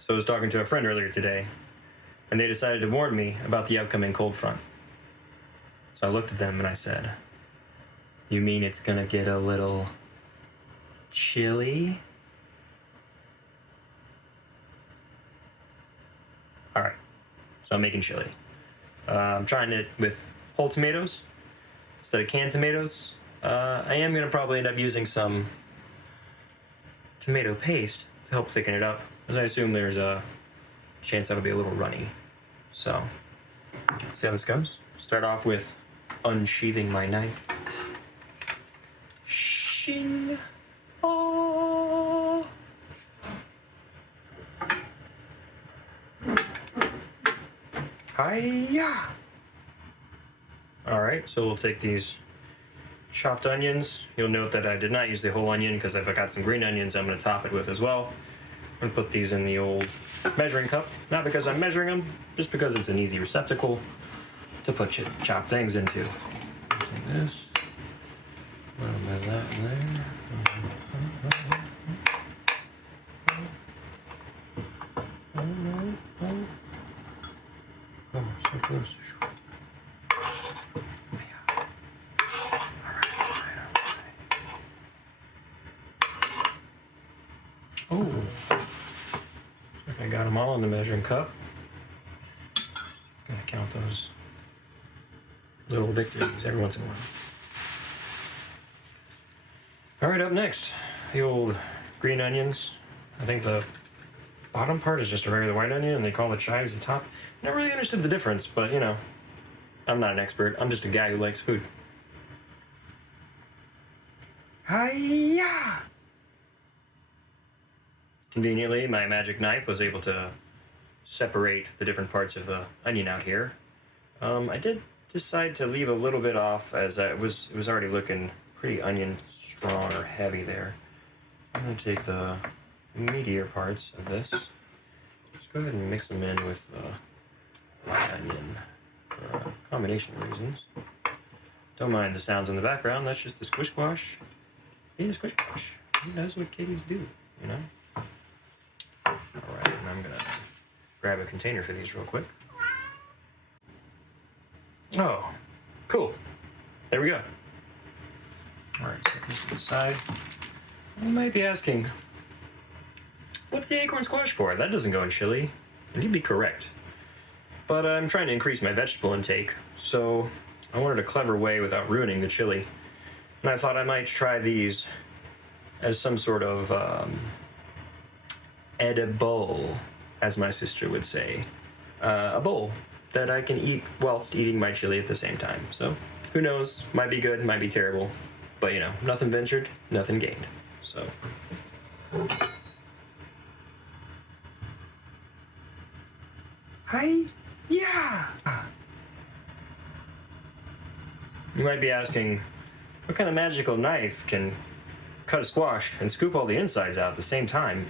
So I was talking to a friend earlier today, and they decided to warn me about the upcoming cold front. So I looked at them and I said, "You mean it's gonna get a little chilly?" Alright, so I'm making chili. I'm trying it with whole tomatoes instead of canned tomatoes. I am gonna probably end up using some tomato paste to help thicken it up, as I assume there's a chance that'll be a little runny. So, see how this goes. Start off with unsheathing my knife. Shing! Oh! Hiya! Alright, so we'll take these chopped onions. You'll note that I did not use the whole onion because if I got some green onions, I'm going to top it with as well. I'm going to put these in the old measuring cup. Not because I'm measuring them, just because it's an easy receptacle to put chopped things into. Like this. A little bit of that in there. Oh, so close. Oh, I got them all in the measuring cup. Gonna count those little victories every once in a while. All right, up next, the old green onions. I think the bottom part is just a regular white onion, and they call the chives the top. Never really understood the difference, but you know, I'm not an expert. I'm just a guy who likes food. Hiya! Conveniently, my magic knife was able to separate the different parts of the onion out here. I did decide to leave a little bit off as it was already looking pretty onion strong or heavy there. I'm going to take the meatier parts of this. Just go ahead and mix them in with the white onion for a combination of reasons. Don't mind the sounds in the background, that's just the squish squash. Being a squish squash. He knows what kitties do, you know? Alright, and I'm gonna grab a container for these real quick. Oh, cool. There we go. Alright, set this to the side. You might be asking, what's the acorn squash for? That doesn't go in chili. And you'd be correct. But I'm trying to increase my vegetable intake, so I wanted a clever way without ruining the chili. And I thought I might try these as some sort of edible, as my sister would say. A bowl that I can eat whilst eating my chili at the same time. So, who knows? Might be good, might be terrible. But you know, nothing ventured, nothing gained. So. Hi! Yeah! You might be asking, what kind of magical knife can cut a squash and scoop all the insides out at the same time?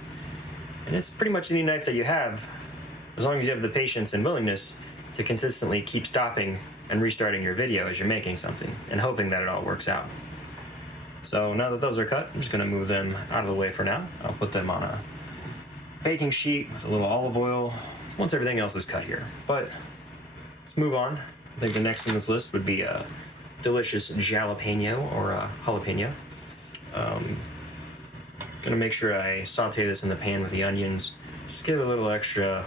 And it's pretty much any knife that you have, as long as you have the patience and willingness to consistently keep stopping and restarting your video as you're making something, and hoping that it all works out. So now that those are cut, I'm just going to move them out of the way for now. I'll put them on a baking sheet with a little olive oil once everything else is cut here. But let's move on. I think the next on this list would be a delicious jalapeno or a jalapeno. Gonna make sure I saute this in the pan with the onions. Just give it a little extra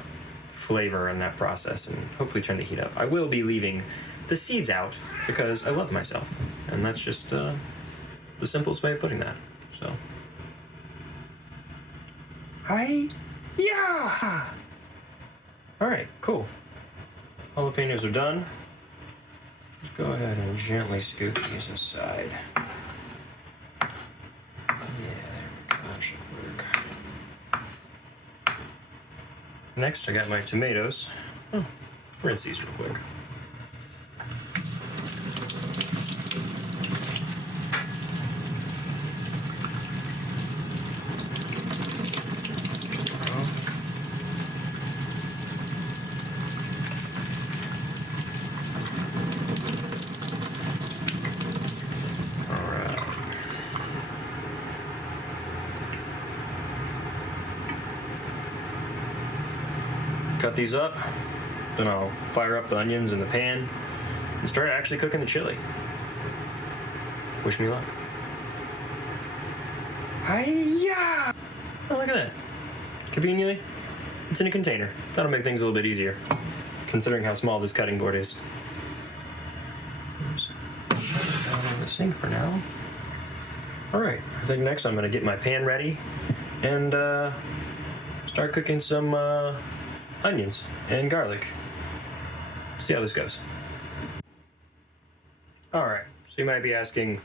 flavor in that process and hopefully turn the heat up. I will be leaving the seeds out because I love myself. And that's just the simplest way of putting that. So. Hi. Yeah. Alright, cool. Jalapenos are done. Just go ahead and gently scoop these aside. That should work. Next, I got my tomatoes. Oh, rinse these real quick. cut these up, then I'll fire up the onions in the pan and start actually cooking the chili. Wish me luck. Hi-ya! Oh, look at that. Conveniently, it's in a container. That'll make things a little bit easier, considering how small this cutting board is. Shut down in the sink for now. Alright, I think next I'm going to get my pan ready and start cooking some onions and garlic. See how this goes. Alright, so you might be asking,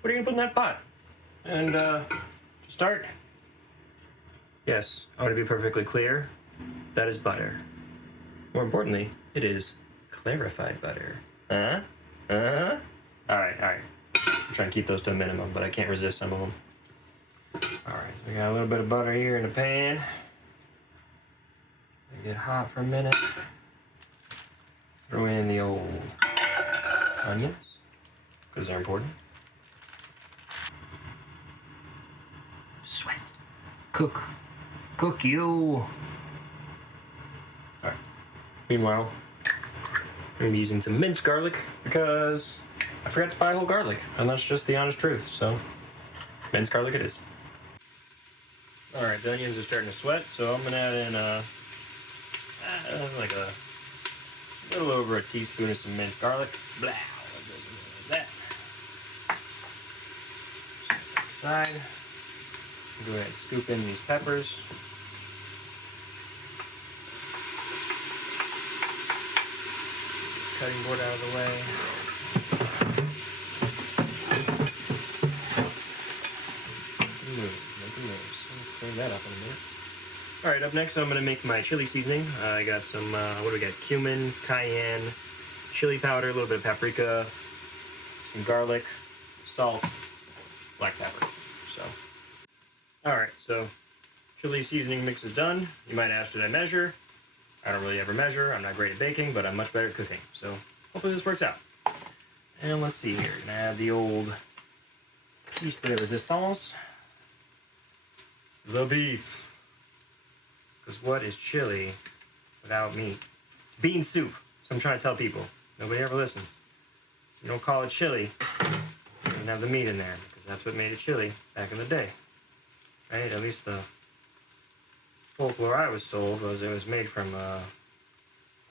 what are you going to put in that pot? And to start, yes, I want to be perfectly clear, that is butter. More importantly, it is clarified butter. Alright. I'm trying to keep those to a minimum, but I can't resist some of them. Alright, so we got a little bit of butter here in the pan. Get hot for a minute. Throw in the old onions, because they're important. Sweat. Cook. Cook you. Alright. Meanwhile, I'm going to be using some minced garlic because I forgot to buy whole garlic, and that's just the honest truth, so minced garlic it is. Alright, the onions are starting to sweat, so I'm going to add in like a little over a teaspoon of some minced garlic. Blah, like that. Side. Go ahead and scoop in these peppers. Cutting board out of the way. Make a move. Clean that up in a minute. Alright, up next I'm going to make my chili seasoning. I got some, what do we got? Cumin, cayenne, chili powder, a little bit of paprika, some garlic, salt, black pepper. So, alright, so chili seasoning mix is done. You might ask, did I measure? I don't really ever measure. I'm not great at baking, but I'm much better at cooking. So hopefully this works out. And let's see here. Gonna add the old piece de resistance. The beef. Because what is chili without meat? It's bean soup. So I'm trying to tell people. Nobody ever listens. You don't call it chili. You don't have the meat in there, because that's what made it chili back in the day. Right? At least the folklore I was told was it was made from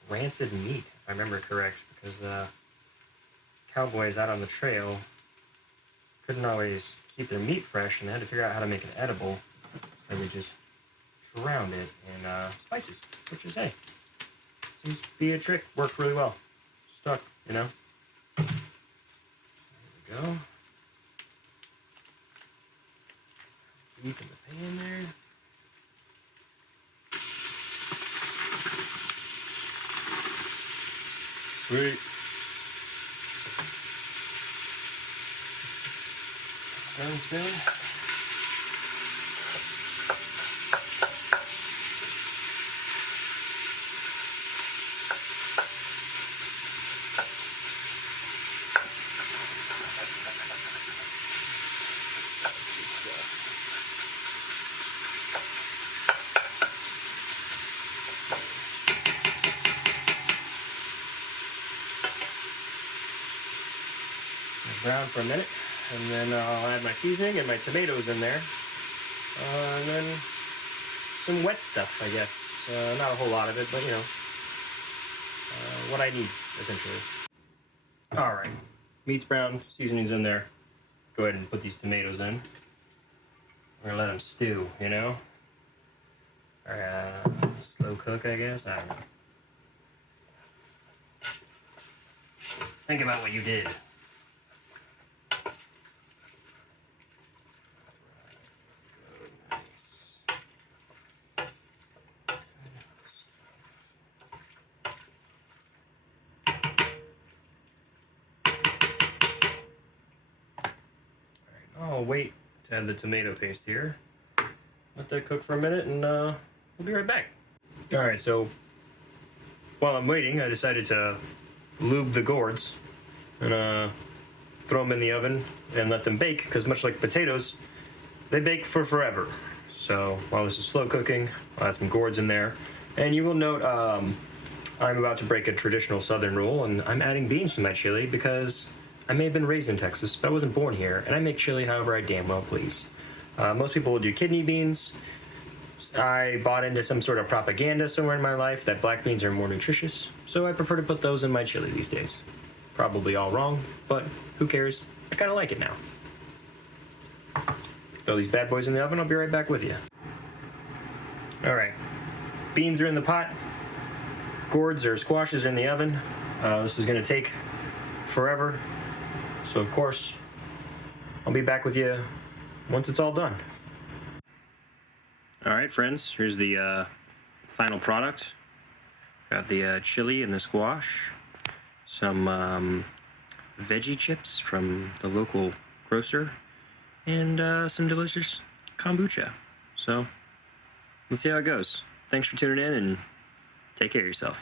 rancid meat, if I remember correct, because the cowboys out on the trail couldn't always keep their meat fresh, and they had to figure out how to make it edible, and they just drowned it in spices, which is, hey, seems to be a trick. Worked really well. Stuck, you know? There we go. Beef in the pan there. Sweet. Sounds good. Brown for a minute, and then I'll add my seasoning and my tomatoes in there, and then some wet stuff, I guess. Not a whole lot of it, but you know, what I need, essentially. Alright, meat's brown, seasoning's in there. Go ahead and put these tomatoes in. We're gonna let them stew, you know? Or slow cook, I guess? I don't know. Think about what you did. I'll wait to add the tomato paste here. Let that cook for a minute, and we'll be right back. Alright, so while I'm waiting, I decided to lube the gourds and throw them in the oven and let them bake, because much like potatoes, they bake for forever. So while this is slow cooking, I'll add some gourds in there. And you will note I'm about to break a traditional Southern rule, and I'm adding beans to my chili because I may have been raised in Texas, but I wasn't born here, and I make chili however I damn well please. Most people will do kidney beans. I bought into some sort of propaganda somewhere in my life that black beans are more nutritious, so I prefer to put those in my chili these days. Probably all wrong, but who cares? I kind of like it now. Throw these bad boys in the oven, I'll be right back with you. Alright, beans are in the pot, gourds or squashes are in the oven. This is going to take forever, so of course, I'll be back with you once it's all done. Alright friends, here's the final product. Got the chili and the squash, some veggie chips from the local grocer, and some delicious kombucha. So, let's see how it goes. Thanks for tuning in, and take care of yourself.